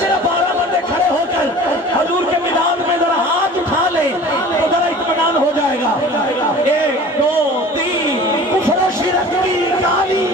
صرف 12 بندے کھڑے ہو کر حضور کے میدان میں ذرا ہاتھ اٹھا لیں تو ذرا اطمینان ہو جائے گا. 1 2 3 کفر و شرک کی کالی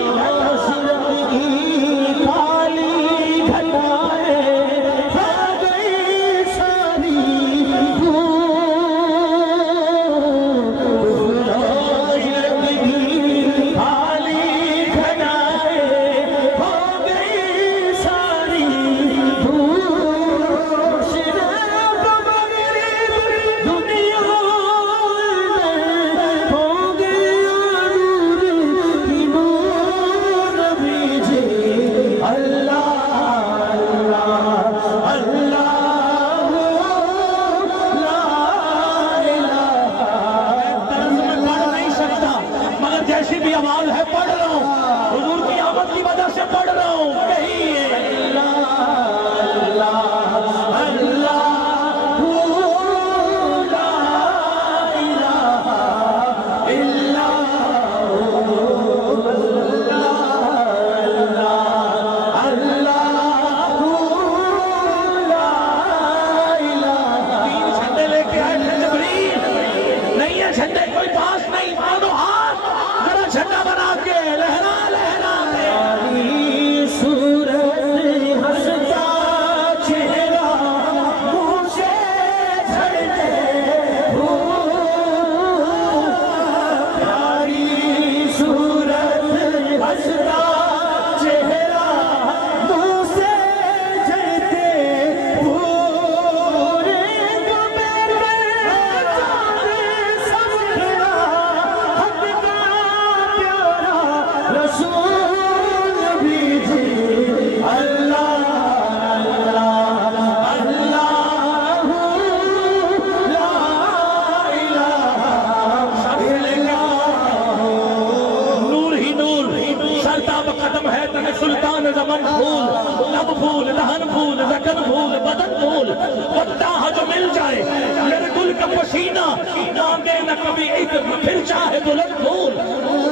پھر چاہے بلند پھول.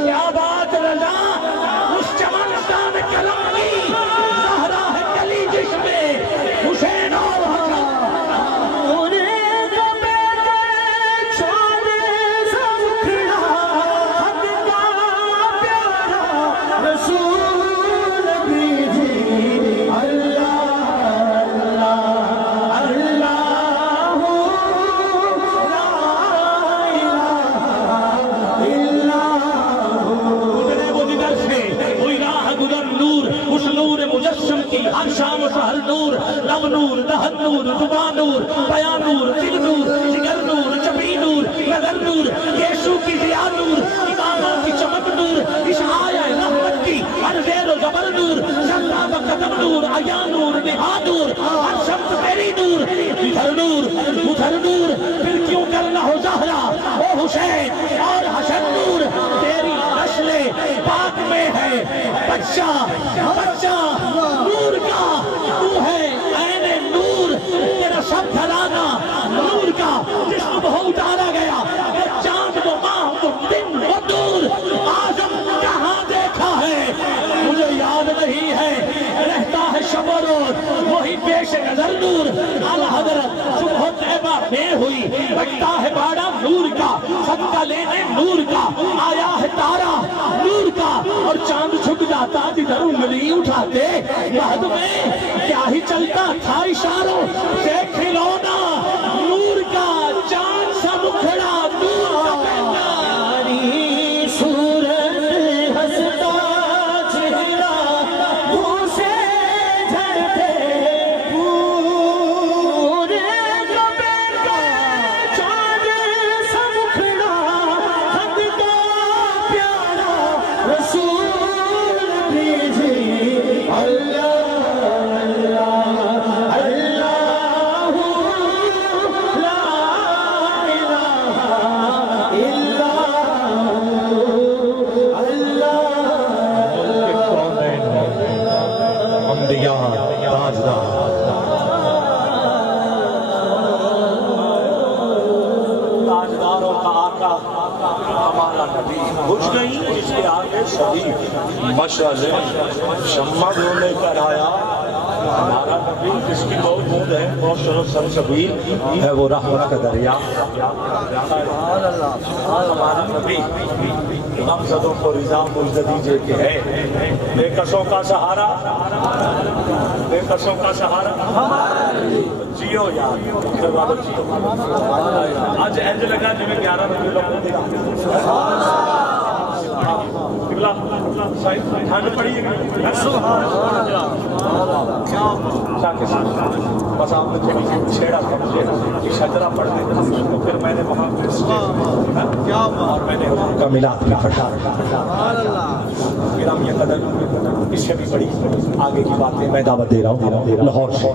کیا بات رضا اس چمنستان کلم کی زہرا ہے کلی جس میں حسین اور حسن ہر شام سہر نور لب نور دہن نور زبان نور بیان نور دل نور جگر نور چبی نور نظر نور یسوع کی ضیا نور اماموں کی چمک نور اشعاع رحمت کی ہر زیر و زبر نور شرطہ و قدم نور عیاں نور نہا نور ہر شمس تیری نور ادھر نور ادھر نور پھر کیوں کرنا ہو زہرا او حسین اور حسن نور تیری نسل پاک میں ہے بچہ بچہ نور کا تو ہے عین نور تیرا سب گھرانا نور کا جسم ہو اتارا گیا وہ چاند وہ ماہ وہ دن وہ دور آزم کہاں دیکھا ہے مجھے یاد نہیں ہے رہتا ہے شب و روز وہی پیش نظر نور اعلیٰ حضرت صبح طیبہ میں ہوئی بٹتا ہے باڑا نور کا صدقہ لینے نور کا آیا ہے تارا نور کا اور چاند چھپ جاتا جدھر انگلی اٹھاتے بعد میں کیا ہی چلتا تھا اشاروں سے کھلونا نور کا چاند سا مکھڑا نور کا پہناری صورت ہستا چہرہ منہ سے جھڑتے پورے گبے کا چاند سا مکھڑا حد کا پیارا رسول بھیجے اللہ بجھ گئی جس کے آگے سبھی مشعلیں شمع جو لے کر آیا ہمارا نبی جس کی بہت بود ہے بہت شرف سرسبیل ہے وہ رحمت کا دریا ہمارا نبی غمزدوں کو رضا مجد دیجئے کہ ہے بے کسوں کا سہارا بے کسوں کا سہارا جیو یار پھر واپس جیو آج اینج لگا جو میں 11 ربیع الاول قبلہ صاحب ٹھانڈ پڑی ہے سبحان اللہ بس آپ نے تھوڑی چھیڑا تھا مجھے کہ شجرہ پڑھ دے تو پھر میں نے وہاں اور میں نے کا ملاد بھی پڑھا گرامی قدر اس سے بھی بڑی آگے کی باتیں میں دعوت دے رہا ہوں لاہور سے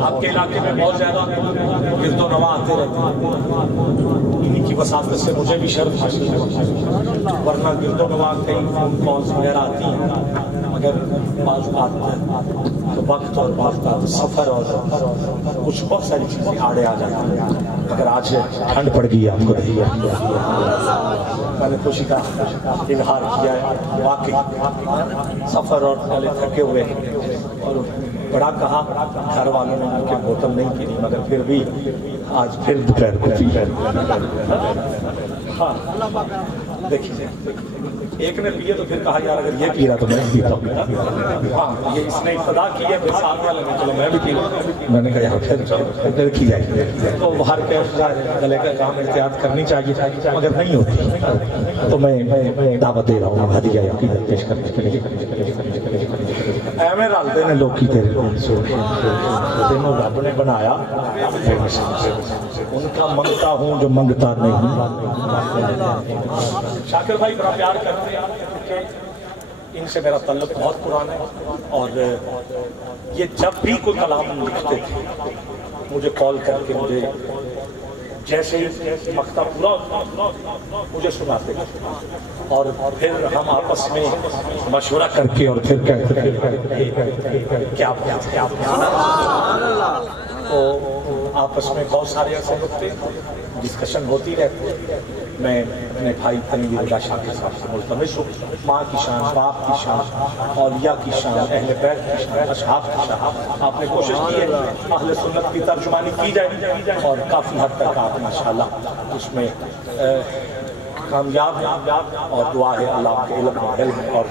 آپ کے علاقے میں بہت زیادہ گرد و نواح آتے رہتے ہیں انہی کی وساطت سے مجھے بھی شرف حاصل ہے ورنہ گرد و نواح کہیں فون کالز وغیرہ آتی ہیں مگر بعض بات تو وقت اور بعض بات سفر اور کچھ بہت ساری چیزیں آڑے آ جاتی ہیں اگر آج ٹھنڈ پڑ گئی آپ کو میں نے خوشی کا اظہار کیا ہے واقعی سفر اور پہلے تھکے ہوئے اور بڑا کہا گھر والوں نے مل کے بوتل نہیں کی مگر پھر بھی آج پھر دوپہر کو پی ہاں دیکھیے ایک نے پیے تو پھر کہا یار اگر یہ پی رہا تو میں بھی پیتا ہوں ہاں یہ اس نے ابتدا کی ہے پھر ساتھ میں لگے چلو میں بھی پی لوں میں نے کہا یار پھر کی جائے تو باہر کے گلے کا کام احتیاط کرنی چاہیے مگر نہیں ہوتی تو میں دعوت دے رہا ہوں ہدیہ عقیدت پیش کرنے کے لیے اے میں رالتے نے لوگ کی تیرے تینوں رب نے بنایا ان کا منگتا ہوں جو منگتا نہیں شاکر بھائی بڑا پیار کرتے ہیں ان سے میرا تعلق بہت پرانا ہے اور یہ جب بھی کوئی کلام لکھتے تھے مجھے کال کر کے مجھے جیسے ہی مقطع پورا مجھے سناتے اور پھر ہم آپس میں مشورہ کر کے اور پھر کیا تو آپس میں بہت سارے ایسے ہوتے ڈسکشن ہوتی رہتی میں اپنے بھائی تنویر اللہ شاکر صاحب سے ملتمس ہوں ماں کی شان باپ کی شان اولیاء کی شان اہل بیت کی شان اصحاب کی شان آپ نے کوشش کی ہے اہل سنت کی ترجمانی کی جائے اور کافی حد تک آپ ماشاءاللہ اس میں کامیاب ہیں اور دعا ہے اللہ آپ کے علم اور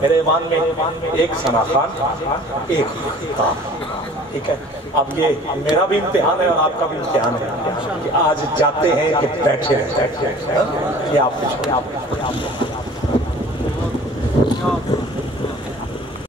میرے ایوان میں ایک ثنا خان ایک خطاب ٹھیک ہے اب یہ میرا بھی امتحان ہے اور آپ کا بھی امتحان ہے کہ آج جاتے ہیں کہ بیٹھے ہیں یہ آپ